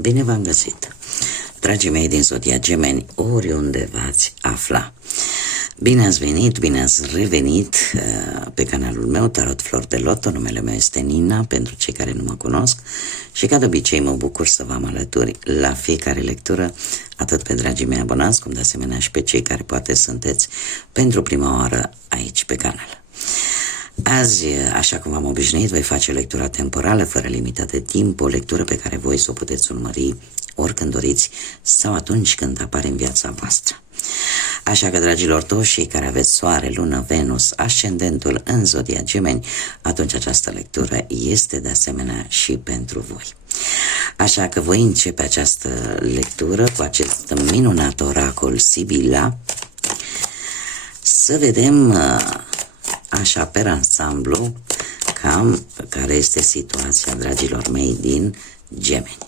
Bine v-am găsit, dragii mei din Zodia Gemeni, oriunde v-ați afla. Bine ați venit, bine ați revenit pe canalul meu, Tarot Flor de Loto. Numele meu este Nina, pentru cei care nu mă cunosc, și ca de obicei mă bucur să vă am alături la fiecare lectură, atât pe dragii mei abonați, cum de asemenea și pe cei care poate sunteți pentru prima oară aici pe canal. Azi, așa cum am obișnuit, voi face lectura temporală, fără limită de timp, o lectură pe care voi să o puteți urmări oricând doriți sau atunci când apare în viața voastră. Așa că, dragilor toți cei care aveți Soare, Lună, Venus, ascendentul în Zodia Gemeni, atunci această lectură este de asemenea și pentru voi. Așa că voi începe această lectură cu acest minunat oracol Sibila, să vedem așa pe ansamblu cam care este situația, dragilor mei, din Gemeni.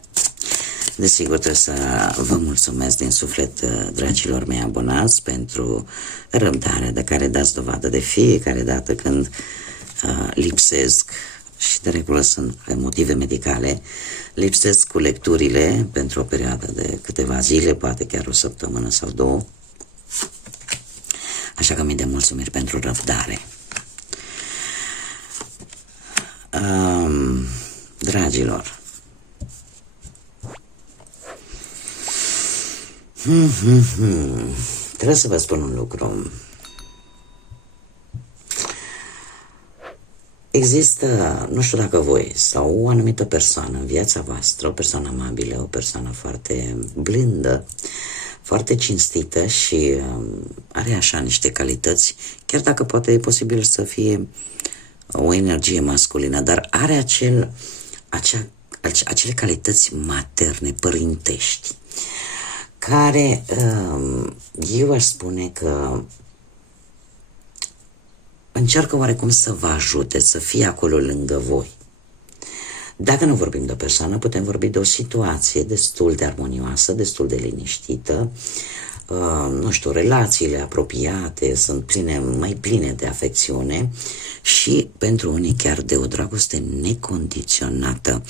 Desigur, trebuie să vă mulțumesc din suflet, dragilor mei abonați, pentru răbdarea de care dați dovadă de fiecare dată când lipsesc, și de regulă sunt pe motive medicale, lipsesc cu lecturile pentru o perioadă de câteva zile, poate chiar o săptămână sau două. Așa că mii de mulțumiri pentru răbdare. Dragilor, trebuie să vă spun un lucru. Există, nu știu dacă voi sau o anumită persoană în viața voastră, o persoană amabilă, o persoană foarte blândă, foarte cinstită și are așa niște calități, chiar dacă poate e posibil să fie o energie masculină, dar are acele calități materne, părintești, care eu aș spune că încearcă oarecum să vă ajute, să fie acolo lângă voi. Dacă nu vorbim de o persoană, putem vorbi de o situație destul de armonioasă, destul de liniștită. Nu știu, relațiile apropiate sunt mai pline de afecțiune și pentru unii chiar de o dragoste necondiționată.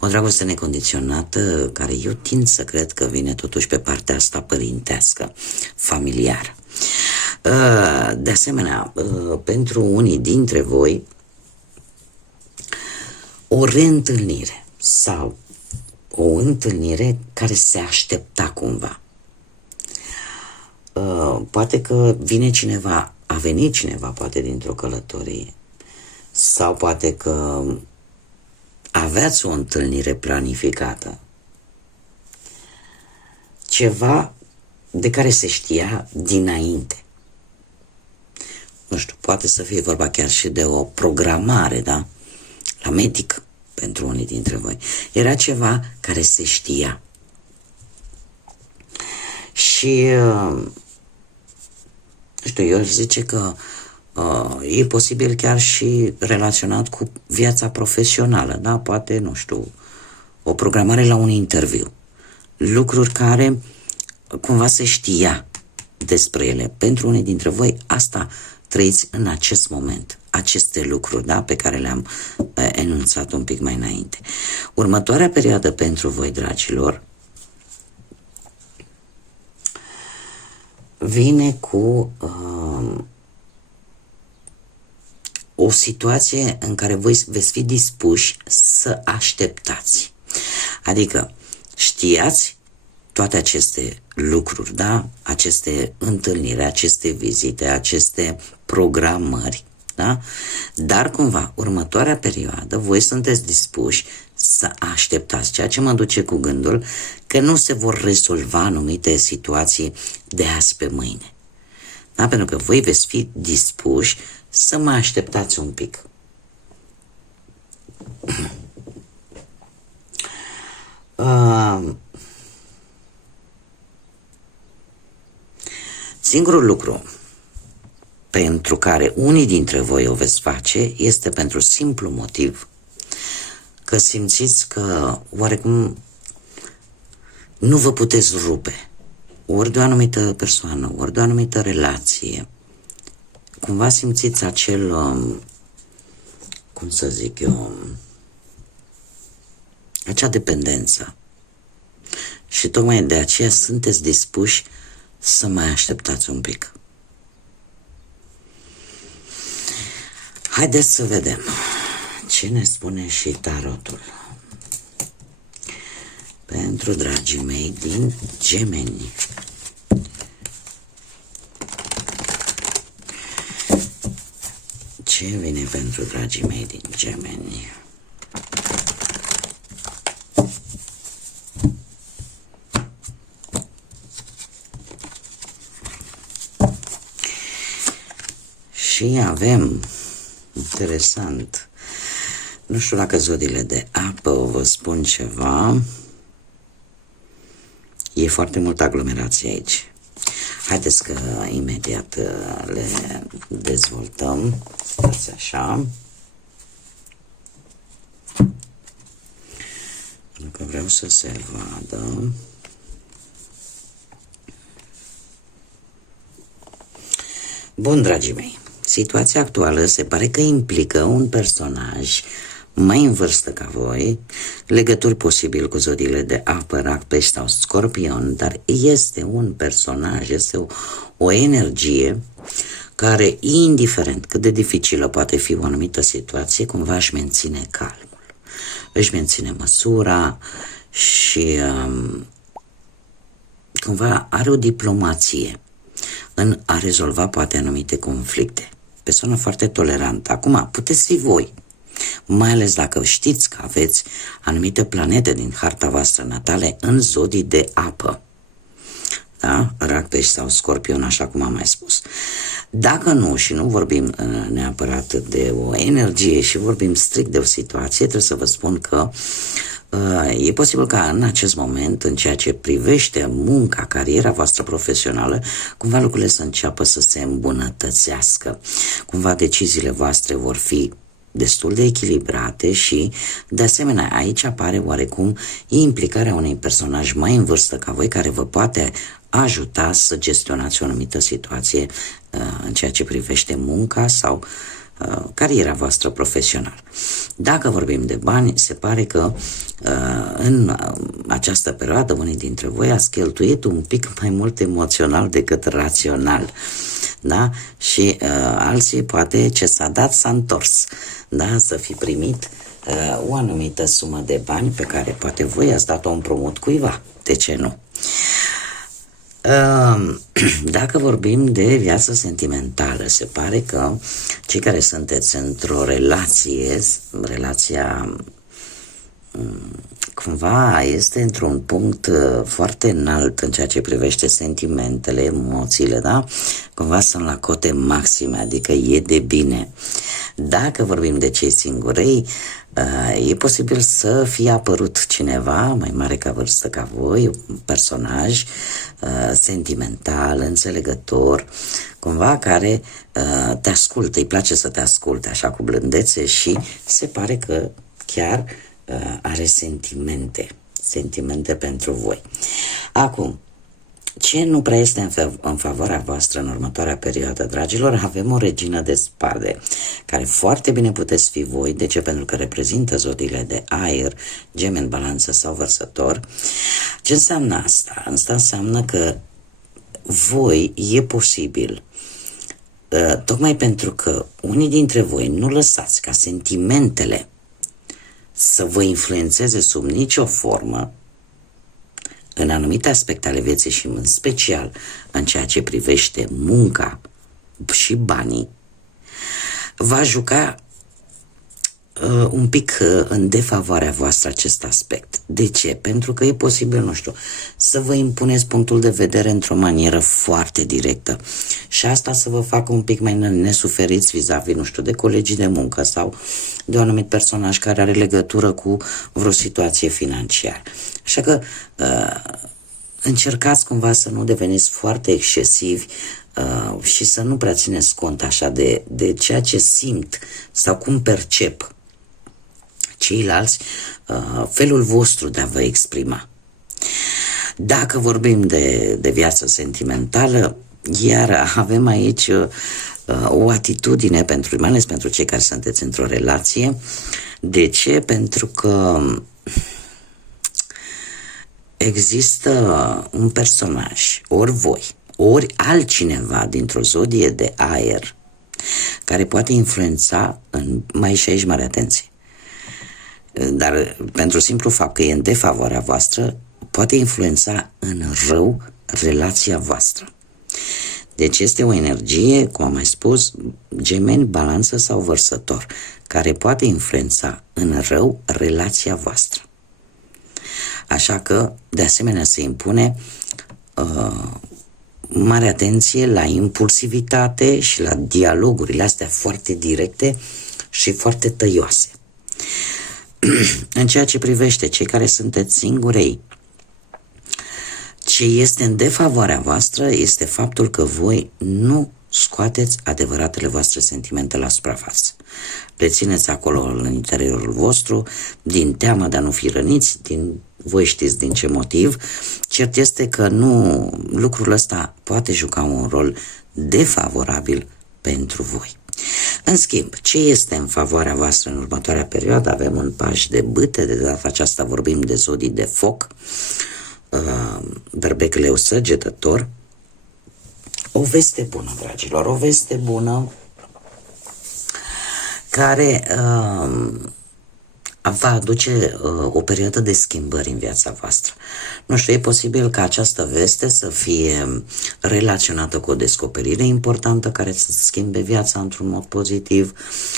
O dragoste necondiționată care eu tind să cred că vine totuși pe partea asta părintească, familiară. De asemenea, pentru unii dintre voi, o reîntâlnire sau o întâlnire care se aștepta cumva. Poate că vine cineva, a venit cineva poate dintr-o călătorie, sau poate că aveați o întâlnire planificată. Ceva de care se știa dinainte. Nu știu, poate să fie vorba chiar și de o programare, da? La medic, pentru unii dintre voi. Era ceva care se știa. Și știu, eu aș zice că e posibil chiar și relaționat cu viața profesională, da? Poate, nu știu, o programare la un interviu. Lucruri care cumva se știa despre ele. Pentru unii dintre voi, asta trăiți în acest moment, aceste lucruri, da? Pe care le-am enunțat un pic mai înainte. Următoarea perioadă pentru voi, dragilor, vine cu o situație în care voi veți fi dispuși să așteptați. Adică știați toate aceste lucruri, da? Aceste întâlniri, aceste vizite, aceste programări, da? Dar cumva, următoarea perioadă, voi sunteți dispuși să așteptați, ceea ce mă duce cu gândul că nu se vor rezolva anumite situații de azi pe mâine. Da? Pentru că voi veți fi dispuși să mai așteptați un pic. Singurul lucru pentru care unii dintre voi o veți face este pentru simplu motiv că simțiți că oarecum nu vă puteți rupe ori de o anumită persoană, ori de o anumită relație. Cumva simțiți acel, cum să zic eu, acea dependență. și tocmai de aceea sunteți dispuși să mai așteptați un pic. Haideți să vedem ce ne spune și tarotul pentru dragii mei din Gemeni. Ce vine pentru dragii mei din Gemeni? Și avem, interesant, nu știu dacă zodiile de apă o vă spun ceva, e foarte multă aglomerație aici. Haideți că imediat le dezvoltăm, stați așa. Pentru că vreau să se vadă. Bun, dragii mei, situația actuală se pare că implică un personaj mai în vârstă ca voi, legături posibil cu zodiile de apă, rac, pești sau scorpion, dar este un personaj, este o energie care, indiferent cât de dificilă poate fi o anumită situație, cumva își menține calmul, își menține măsura și cumva are o diplomație în a rezolva poate anumite conflicte. Persoană foarte tolerantă. Acum, puteți fi voi, mai ales dacă știți că aveți anumite planete din harta voastră natale în zodii de apă. Da? Rac, pești sau scorpion, așa cum am mai spus. Dacă nu, și nu vorbim neapărat de o energie și vorbim strict de o situație, trebuie să vă spun că e posibil ca în acest moment, în ceea ce privește munca, cariera voastră profesională, cumva lucrurile să înceapă să se îmbunătățească. Cumva deciziile voastre vor fi destul de echilibrate și, de asemenea, aici apare oarecum implicarea unui personaj mai în vârstă ca voi, care vă poate ajuta să gestionați o anumită situație în ceea ce privește munca sau cariera voastră profesională. Dacă vorbim de bani, se pare că în această perioadă unii dintre voi ați cheltuit un pic mai mult emoțional decât rațional. Da? Și alții poate ce s-a dat s-a întors. Da? Să fi primit o anumită sumă de bani pe care poate voi ați dat-o împrumut cuiva. De ce nu? Dacă vorbim de viață sentimentală, se pare că cei care sunteți într-o relație, relația cumva este într-un punct foarte înalt în ceea ce privește sentimentele, emoțiile, da? Cumva sunt la cote maxime, adică e de bine. Dacă vorbim de cei singurei, e posibil să fie apărut cineva mai mare ca vârstă ca voi, un personaj sentimental, înțelegător, cumva care te ascultă, îi place să te asculte așa cu blândețe și se pare că chiar are sentimente pentru voi. Acum, ce nu prea este în favoarea voastră în următoarea perioadă, dragilor? Avem o regină de spade, care foarte bine puteți fi voi. De ce? Pentru că reprezintă zodiile de aer, Gemeni, Balanță sau Vărsător. Ce înseamnă asta? Asta înseamnă că voi e posibil, tocmai pentru că unii dintre voi nu lăsați ca sentimentele să vă influențeze sub nicio formă în anumite aspecte ale vieții și în special în ceea ce privește munca și banii, va juca un pic în defavoarea voastră acest aspect. De ce? Pentru că e posibil, nu știu, să vă impuneți punctul de vedere într-o manieră foarte directă și asta să vă facă un pic mai nesuferiți vis-a-vis, nu știu, de colegii de muncă sau de un anumit personaj care are legătură cu vreo situație financiară. Așa că încercați cumva să nu deveniți foarte excesivi și să nu prea țineți cont așa de ceea ce simt sau cum percep ceilalți, felul vostru de a vă exprima. Dacă vorbim de viață sentimentală, iar avem aici o atitudine, mai ales pentru cei care sunteți într-o relație. De ce? Pentru că există un personaj, ori voi, ori altcineva dintr-o zodie de aer, care poate influența mai și aici mare atenție. Dar pentru simplu fapt că e în defavoarea voastră, poate influența în rău relația voastră. Deci este o energie, cum am mai spus, Gemeni, Balanță sau Vărsător, care poate influența în rău relația voastră. Așa că, de asemenea, se impune mare atenție la impulsivitate și la dialogurile astea foarte directe și foarte tăioase. În ceea ce privește cei care sunteți singurei, ce este în defavoarea voastră este faptul că voi nu scoateți adevăratele voastre sentimente la suprafață. Le țineți acolo în interiorul vostru, din teamă de a nu fi răniți, voi știți din ce motiv. Cert este că lucrul ăsta poate juca un rol defavorabil pentru voi. În schimb, ce este în favoarea voastră în următoarea perioadă? Avem un paș de bâte, de data aceasta vorbim de zodii de foc, Berbec, Leu, Săgetător. O veste bună, dragilor, o veste bună care va aduce o perioadă de schimbări în viața voastră. Nu știu, e posibil ca această veste să fie relaționată cu o descoperire importantă care să schimbe viața într-un mod pozitiv,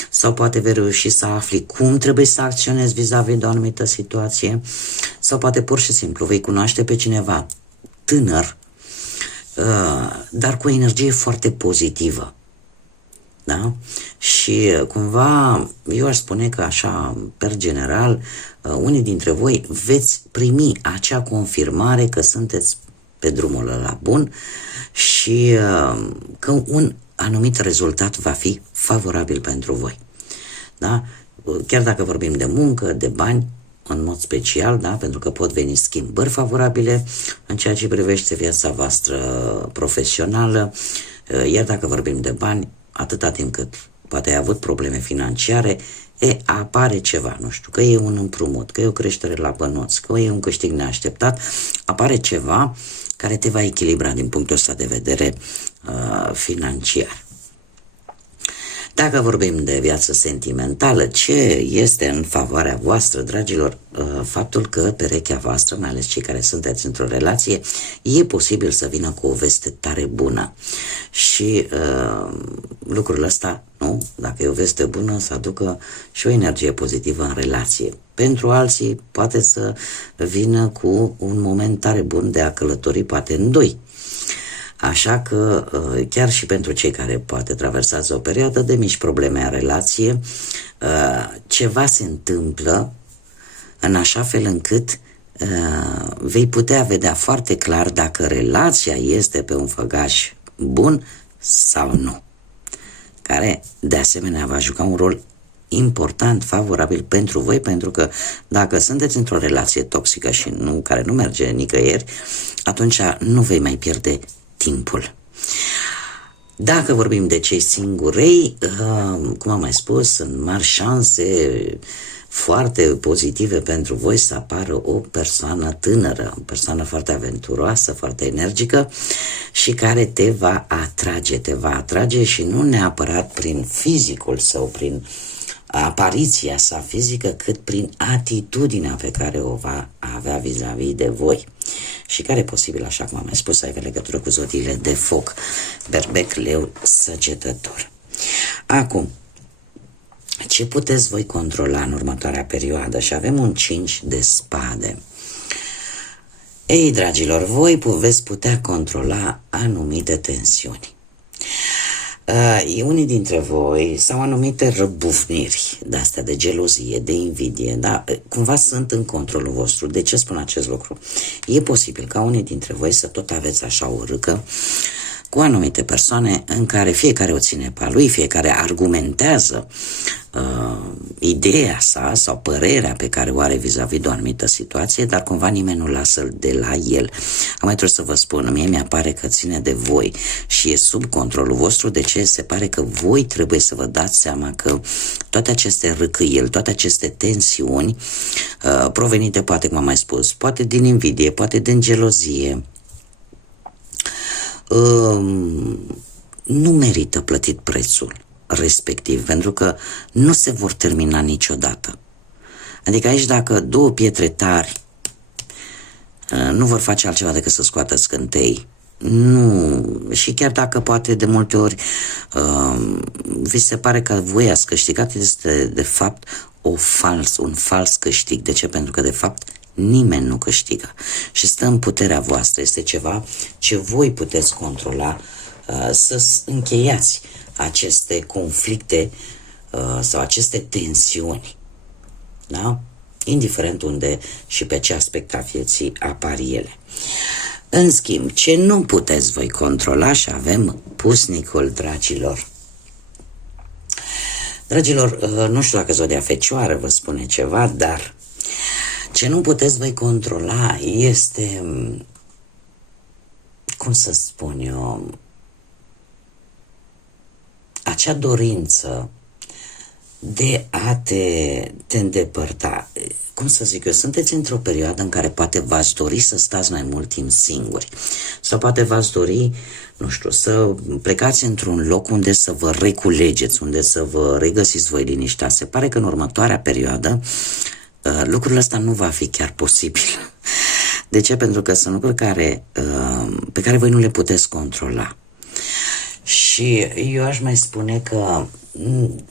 sau poate vei reuși să afli cum trebuie să acționezi vis-a-vis de o anumită situație, sau poate pur și simplu vei cunoaște pe cineva tânăr, dar cu o energie foarte pozitivă. Da? Și cumva, eu aș spune că așa, per general, unii dintre voi veți primi acea confirmare că sunteți pe drumul ăla bun și că un anumit rezultat va fi favorabil pentru voi. Da? Chiar dacă vorbim de muncă, de bani, în mod special, da? Pentru că pot veni schimbări favorabile în ceea ce privește viața voastră profesională, iar dacă vorbim de bani, atâta timp cât poate ai avut probleme financiare, apare ceva, nu știu, că e un împrumut, că e o creștere la bănuți, că e un câștig neașteptat, apare ceva care te va echilibra din punctul ăsta de vedere financiar. Dacă vorbim de viață sentimentală, ce este în favoarea voastră, dragilor? Faptul că perechea voastră, mai ales cei care sunteți într-o relație, e posibil să vină cu o veste tare bună. Și lucrul ăsta, nu? Dacă e o veste bună, să aducă și o energie pozitivă în relație. Pentru alții, poate să vină cu un moment tare bun de a călători, poate în doi. Așa că chiar și pentru cei care poate traversați o perioadă de mici probleme în relație, ceva se întâmplă în așa fel încât vei putea vedea foarte clar dacă relația este pe un făgaș bun sau nu, care de asemenea va juca un rol important, favorabil pentru voi, pentru că dacă sunteți într-o relație toxică și care nu merge nicăieri, atunci nu vei mai pierde timpul. Dacă vorbim de cei singurei, cum am mai spus, sunt mari șanse foarte pozitive pentru voi să apară o persoană tânără, o persoană foarte aventuroasă, foarte energică și care te va atrage și nu neapărat prin fizicul sau prin apariția sa fizică, cât prin atitudinea pe care o va avea vis-a-vis de voi și care e posibil, așa cum am mai spus, să aibă legătură cu zodiile de foc, Berbec, Leu, Săgetător. Acum, ce puteți voi controla în următoarea perioadă? Și avem un 5 de spade. Ei, dragilor, voi veți putea controla anumite tensiuni. Unii dintre voi sau anumite răbufniri de-astea de gelozie, de invidie, da? Cumva sunt în controlul vostru. De ce spun acest lucru? E posibil ca unii dintre voi să tot aveți așa o râcă cu anumite persoane în care fiecare o ține pe a lui, fiecare argumentează ideea sa sau părerea pe care o are vis-a-vis de o anumită situație, dar cumva nimeni nu lasă de la el. Am mai trebuie să vă spun, mie mi-apare că ține de voi și e sub controlul vostru. De ce? Se pare că voi trebuie să vă dați seama că toate aceste râcâieli, toate aceste tensiuni provenite, poate, cum am mai spus, poate din invidie, poate din gelozie, nu merită plătit prețul respectiv, pentru că nu se vor termina niciodată. Adică aici, dacă două pietre tari nu vor face altceva decât să scoată scântei, nu, și chiar dacă poate de multe ori vi se pare că voi ați câștigat, este de fapt un fals câștig. De ce? Pentru că de fapt nimeni nu câștigă și stă în puterea voastră. Este ceva ce voi puteți controla, să încheiați aceste conflicte sau aceste tensiuni, da? Indiferent unde și pe ce aspect a vieții apar ele. În schimb, ce nu puteți voi controla, și avem pusnicul, dragilor. Dragilor, nu știu dacă zodia Fecioară vă spune ceva, dar ce nu puteți voi controla este, cum să spun eu, acea dorință de a te îndepărta. Cum să zic eu, sunteți într-o perioadă în care poate v-ați dori să stați mai mult timp singuri sau poate v-ați dori, nu știu, să plecați într-un loc unde să vă reculegeți, unde să vă regăsiți voi liniștea. Se pare că în următoarea perioadă lucrul ăsta nu va fi chiar posibil. De ce? Pentru că sunt lucruri pe care voi nu le puteți controla. Și eu aș mai spune că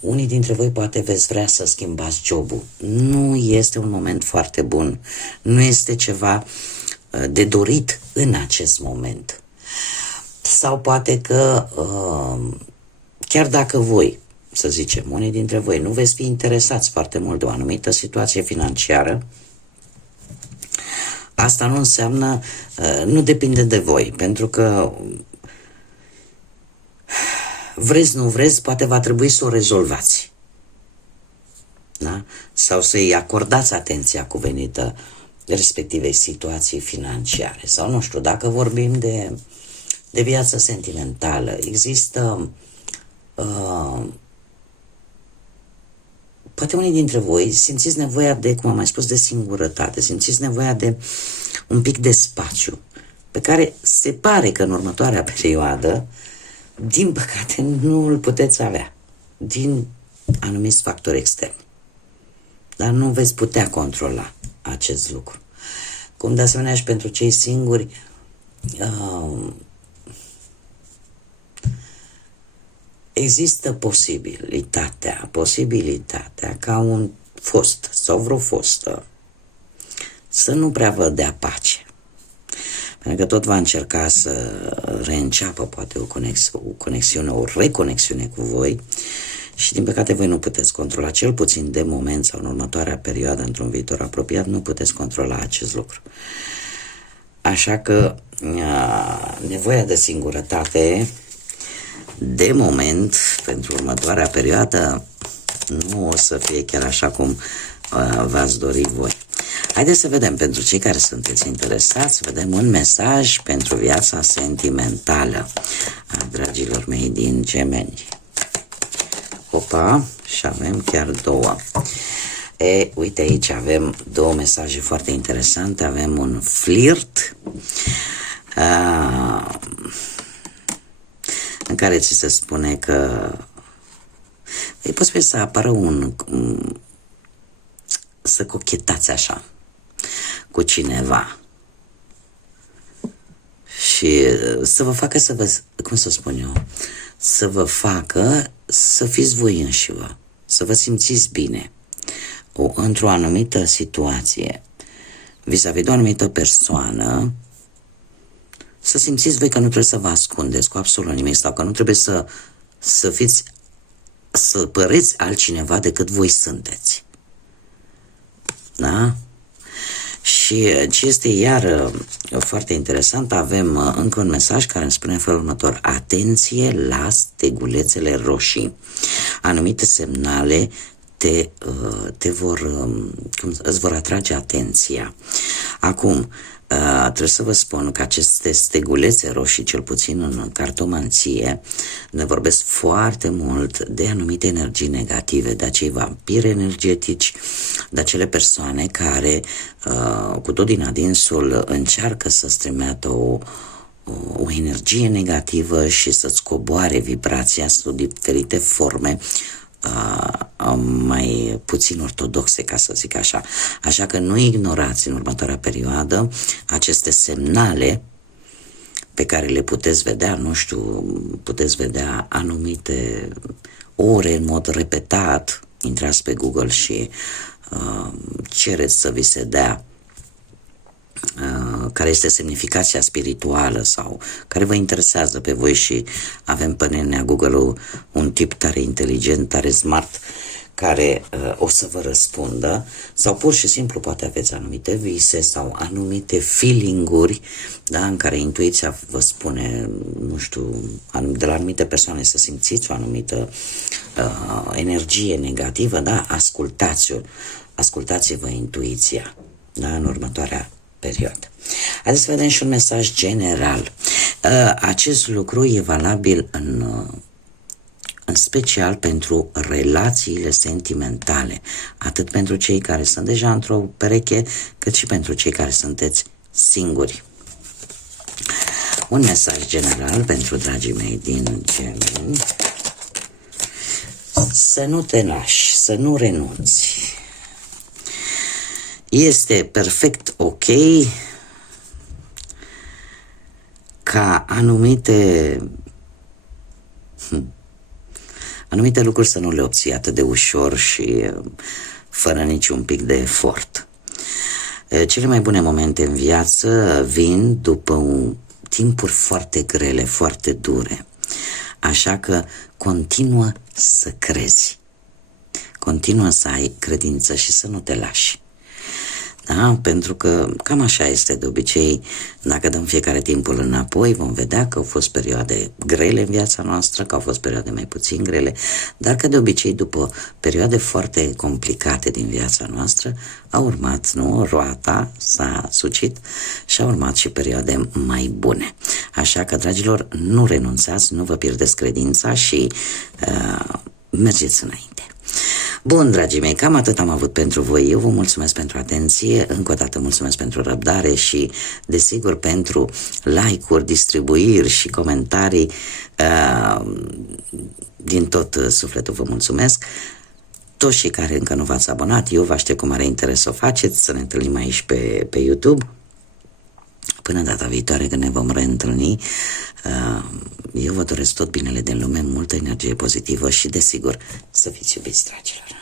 unii dintre voi poate veți vrea să schimbați jobul. Nu este un moment foarte bun. Nu este ceva de dorit în acest moment. Sau poate că chiar dacă voi, să zicem, unii dintre voi nu veți fi interesați foarte mult de o anumită situație financiară, asta nu înseamnă, nu depinde de voi, pentru că vreți, nu vreți, poate va trebui să o rezolvați. Da? Sau să-i acordați atenția cuvenită respectivei situații financiare. Sau nu știu, dacă vorbim de viață sentimentală, există poate unii dintre voi simțiți nevoia de, cum am mai spus, de singurătate, simțiți nevoia de un pic de spațiu, pe care se pare că în următoarea perioadă, din păcate, nu îl puteți avea din anumiți factori externi. Dar nu veți putea controla acest lucru. Cum de asemenea și pentru cei singuri, există posibilitatea ca un fost sau vreo fostă să nu prea vă dea pace. Pentru că tot va încerca să reînceapă poate o conexiune, o reconexiune cu voi și din păcate voi nu puteți controla, cel puțin de moment sau în următoarea perioadă, într-un viitor apropiat, nu puteți controla acest lucru. Așa că nevoia de singurătate de moment, pentru următoarea perioadă, nu o să fie chiar așa cum v-ați dori voi. Haideți să vedem, pentru cei care sunteți interesați, vedem un mesaj pentru viața sentimentală a dragilor mei din Gemeni. Opa, și avem chiar două. Uite aici avem două mesaje foarte interesante. Avem un flirt în care ți se spune că îi poți să apară să cochetați așa cu cineva și să vă facă să vă, cum să spun eu, să vă facă să fiți voi înșivă, să vă simțiți bine într-o anumită situație vis-a-vis de o anumită persoană, să simțiți voi că nu trebuie să vă ascundeți cu absolut nimic sau că nu trebuie să păreți altcineva decât voi sunteți. Da? Și ce este iar foarte interesant, avem încă un mesaj care îmi spune în felul următor: atenție la stegulețele roșii. Anumite semnale îți vor atrage atenția. Acum, trebuie să vă spun că aceste stegulețe roșii, cel puțin în cartomanție, ne vorbesc foarte mult de anumite energii negative, de acei vampiri energetici, de acele persoane care cu tot din adinsul încearcă să-ți trimeată o energie negativă și să-ți coboare vibrația sub diferite forme mai puțin ortodoxe, ca să zic așa. Așa că nu ignorați în următoarea perioadă aceste semnale pe care le puteți vedea, nu știu, puteți vedea anumite ore în mod repetat. Intrați pe Google și cereți să vi se dea care este semnificația spirituală sau care vă interesează pe voi, și avem pe nenea Google-ul un tip tare inteligent, tare smart, care o să vă răspundă, sau pur și simplu poate aveți anumite vise sau anumite feeling-uri, da, în care intuiția vă spune, nu știu, de la anumite persoane să simțiți o anumită energie negativă, da, ascultați-vă intuiția, da, în următoarea perioadă. Haideți să vedem și un mesaj general. Acest lucru e valabil în special pentru relațiile sentimentale, atât pentru cei care sunt deja într-o pereche, cât și pentru cei care sunteți singuri. Un mesaj general pentru dragii mei din Gemeni: să nu te lași, să nu renunți. Este perfect ok ca anumite lucruri să nu le obții atât de ușor și fără niciun pic de efort. Cele mai bune momente în viață vin după timpuri foarte grele, foarte dure. Așa că continuă să crezi, continuă să ai credință și să nu te lași. Da? Pentru că cam așa este de obicei. Dacă dăm fiecare timpul înapoi, vom vedea că au fost perioade grele în viața noastră, că au fost perioade mai puțin grele, dar că de obicei după perioade foarte complicate din viața noastră a urmat, nu? Roata s-a sucit și a urmat și perioade mai bune. Așa că, dragilor, nu renunțați, nu vă pierdeți credința și mergeți înainte. Bun, dragii mei, cam atât am avut pentru voi. Eu vă mulțumesc pentru atenție, încă o dată mulțumesc pentru răbdare și, desigur, pentru like-uri, distribuiri și comentarii. Din tot sufletul vă mulțumesc. Toți cei care încă nu v-ați abonat, eu vă aștept cu mare interes să o faceți, să ne întâlnim aici pe YouTube. Până data viitoare când ne vom reîntâlni, eu vă doresc tot binele din lume, multă energie pozitivă și, desigur, să fiți iubiți, dragilor.